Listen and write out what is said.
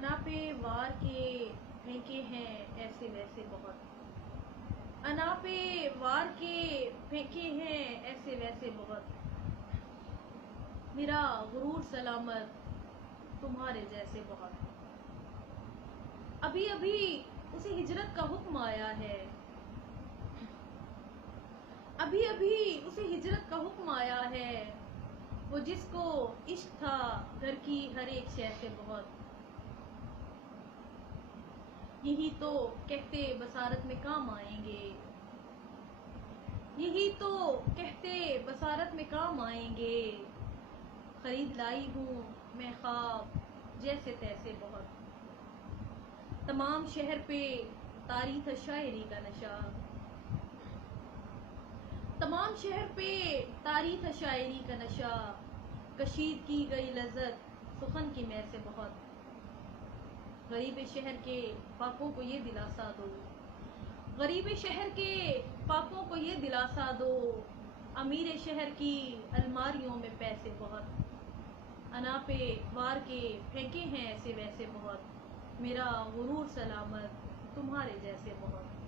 انا پہ وار کے پھینکے ہیں ایسے ویسے بہت، انا پہ وار کے پھینکے ہیں ایسے ویسے بہت، میرا غرور سلامت تمہارے جیسے بہت۔ ابھی ابھی اسے ہجرت کا حکم آیا ہے، ابھی ابھی اسے ہجرت کا حکم آیا ہے، وہ جس کو عشق تھا گھر کی ہر ایک شے سے بہت۔ یہی تو کہتے بصارت میں کام آئیں گے، یہی تو کہتے بصارت میں کام آئیں گے، خرید لائی ہوں میں خواب جیسے تیسے بہت۔ تمام شہر پہ طاری تھا شاعری کا نشہ، تمام شہر پہ طاری تھا شاعری کا نشہ، کشید کی گئی لذت سخن کی میں سے بہت۔ غریب شہر کے پاکوں کو یہ دلاسا دو، غریب شہر کے پاکوں کو یہ دلاسا دو، امیر شہر کی الماریوں میں پیسے بہت۔ انا پہ وار کے پھینکے ہیں ایسے ویسے بہت، میرا غرور سلامت تمہارے جیسے بہت۔